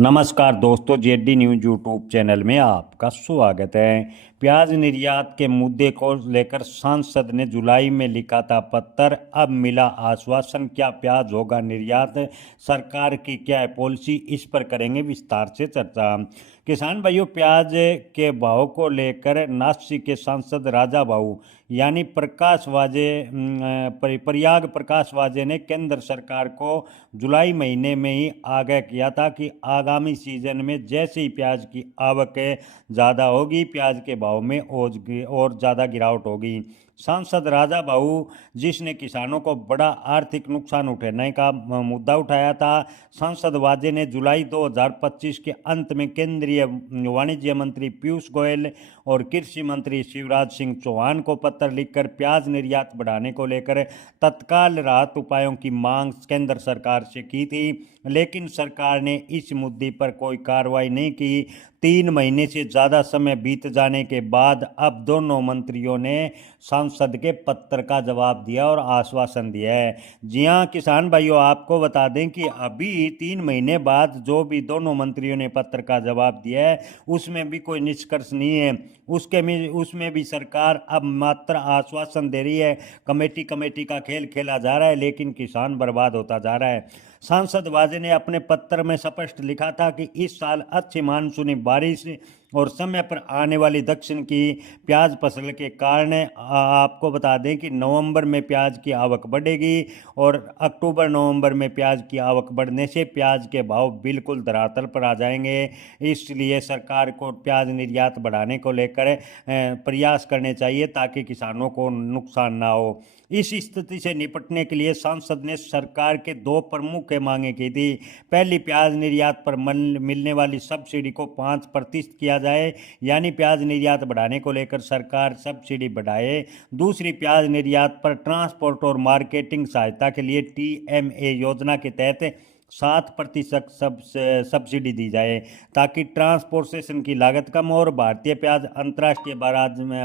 नमस्कार दोस्तों, JD news YouTube channel में आपका स्वागत है। प्याज निर्यात के मुद्दे को लेकर सांसद ने जुलाई में लिखा था पत्र, अब मिला आश्वासन। क्या प्याज होगा निर्यात? सरकार की क्या है पॉलिसी? इस पर करेंगे विस्तार से चर्चा। किसान भाइयों, प्याज के भाव को लेकर नासिक के सांसद राजा भाऊ यानी प्रकाश वाजे प्रयाग प्रकाश वाजे ने केंद्र सरकार को जुलाई महीने में ही आगाह किया था कि आगामी सीजन में जैसे ही प्याज की आवक ज़्यादा होगी, प्याज के भाव में और ज़्यादा गिरावट होगी। सांसद राजा भाऊ, जिसने किसानों को बड़ा आर्थिक नुकसान उठाने का मुद्दा उठाया था, सांसद वाजे ने जुलाई 2025 के अंत में केंद्रीय वाणिज्य मंत्री पीयूष गोयल और कृषि मंत्री शिवराज सिंह चौहान को पत्र लिखकर प्याज निर्यात बढ़ाने को लेकर तत्काल राहत उपायों की मांग केंद्र सरकार से की थी, लेकिन सरकार ने इस मुद्दे पर कोई कार्रवाई नहीं की। 3 महीने से ज़्यादा समय बीत जाने के बाद अब दोनों मंत्रियों ने सांसद के पत्र का जवाब दिया और आश्वासन दिया है। जी हाँ किसान भाइयों, आपको बता दें कि अभी 3 महीने बाद जो भी दोनों मंत्रियों ने पत्र का जवाब दिया है उसमें भी कोई निष्कर्ष नहीं है। उसमें भी सरकार अब मात्र आश्वासन दे रही है। कमेटी का खेल खेला जा रहा है, लेकिन किसान बर्बाद होता जा रहा है। सांसद वाजे ने अपने पत्र में स्पष्ट लिखा था कि इस साल अच्छी मानसूनी बारिश और समय पर आने वाली दक्षिण की प्याज फसल के कारण आपको बता दें कि नवंबर में प्याज की आवक बढ़ेगी और अक्टूबर नवंबर में प्याज की आवक बढ़ने से प्याज के भाव बिल्कुल धरातल पर आ जाएंगे। इसलिए सरकार को प्याज निर्यात बढ़ाने को लेकर प्रयास करने चाहिए ताकि किसानों को नुकसान ना हो। इस स्थिति से निपटने के लिए सांसद ने सरकार के 2 प्रमुख मांगे की थी। पहली, प्याज निर्यात पर मिलने वाली सब्सिडी को 5% किया जाए, यानी प्याज निर्यात बढ़ाने को लेकर सरकार सब्सिडी बढ़ाए। दूसरी, प्याज निर्यात पर ट्रांसपोर्ट और मार्केटिंग सहायता के लिए TMA योजना के तहत 7% सब्सिडी दी जाए ताकि ट्रांसपोर्टेशन की लागत कम हो और भारतीय प्याज अंतर्राष्ट्रीय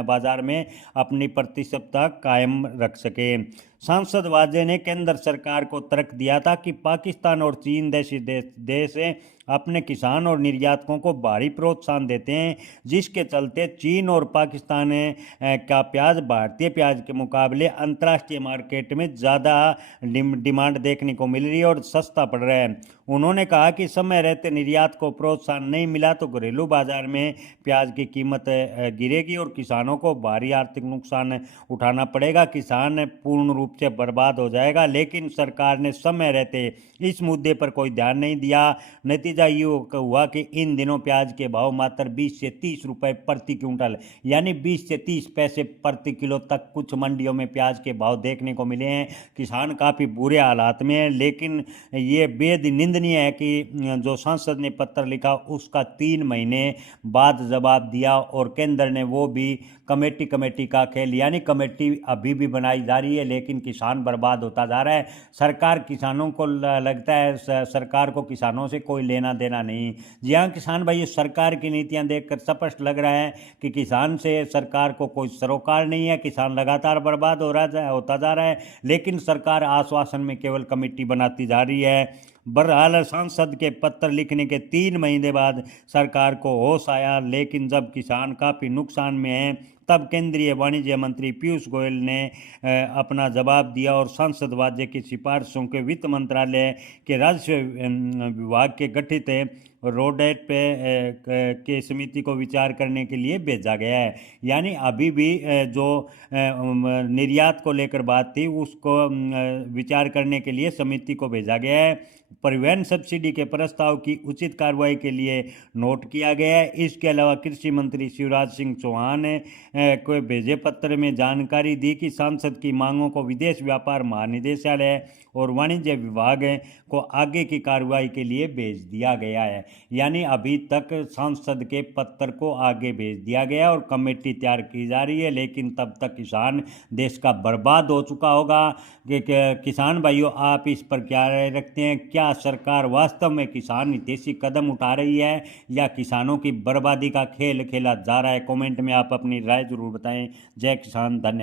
बाजार में अपनी प्रतिष्ठा कायम रख सके। सांसद वाजे ने केंद्र सरकार को तर्क दिया था कि पाकिस्तान और चीन जैसे देश अपने किसान और निर्यातकों को भारी प्रोत्साहन देते हैं, जिसके चलते चीन और पाकिस्तान का प्याज भारतीय प्याज के मुकाबले अंतर्राष्ट्रीय मार्केट में ज़्यादा डिमांड देखने को मिल रही है और सस्ता पड़ रहा है। उन्होंने कहा कि समय रहते निर्यात को प्रोत्साहन नहीं मिला तो घरेलू बाजार में प्याज की कीमत गिरेगी और किसानों को भारी आर्थिक नुकसान उठाना पड़ेगा। किसान पूर्ण रूप से बर्बाद हो जाएगा, लेकिन सरकार ने समय रहते इस मुद्दे पर कोई ध्यान नहीं दिया। नतीजा ये हुआ कि इन दिनों प्याज के भाव मात्र 20 से 30 रुपए प्रति क्विंटल यानी 20 से 30 पैसे प्रति किलो तक कुछ मंडियों में प्याज के भाव देखने को मिले हैं। किसान काफ़ी बुरे हालात में है, लेकिन ये बेहद निंदनीय है कि जो सांसद ने पत्र लिखा उसका 3 महीने बाद जवाब दिया और केंद्र ने वो भी कमेटी का खेल, यानी कमेटी अभी भी बनाई जा रही है, लेकिन किसान बर्बाद होता जा रहा है। सरकार किसानों को लगता है सरकार को किसानों से कोई लेना देना नहीं। जी हाँ किसान भाई, सरकार की नीतियां देखकर स्पष्ट लग रहा है कि किसान से सरकार को कोई सरोकार नहीं है। किसान लगातार बर्बाद होता जा रहा है, लेकिन सरकार आश्वासन में केवल कमेटी बनाती जा रही है। बहरहाल सांसद के पत्र लिखने के 3 महीने बाद सरकार को होश आया, लेकिन जब किसान काफ़ी नुकसान में हैं तब केंद्रीय वाणिज्य मंत्री पीयूष गोयल ने अपना जवाब दिया और सांसद वाजे की सिफारिशों के वित्त मंत्रालय के राजस्व विभाग के गठित रोडेट पे के समिति को विचार करने के लिए भेजा गया है। यानी अभी भी जो निर्यात को लेकर बात थी उसको विचार करने के लिए समिति को भेजा गया है। परिवहन सब्सिडी के प्रस्ताव की उचित कार्रवाई के लिए नोट किया गया है। इसके अलावा कृषि मंत्री शिवराज सिंह चौहान को भेजे पत्र में जानकारी दी कि सांसद की मांगों को विदेश व्यापार महानिदेशालय और वाणिज्य विभाग को आगे की कार्रवाई के लिए भेज दिया गया है। यानी अभी तक सांसद के पत्र को आगे भेज दिया गया और कमेटी तैयार की जा रही है, लेकिन तब तक किसान देश का बर्बाद हो चुका होगा। किसान भाइयों, आप इस पर क्या राय रखते हैं? क्या सरकार वास्तव में किसान हितैषी कदम उठा रही है या किसानों की बर्बादी का खेल खेला जा रहा है? कमेंट में आप अपनी राय जरूर बताएं। जय किसान, धन्यवाद।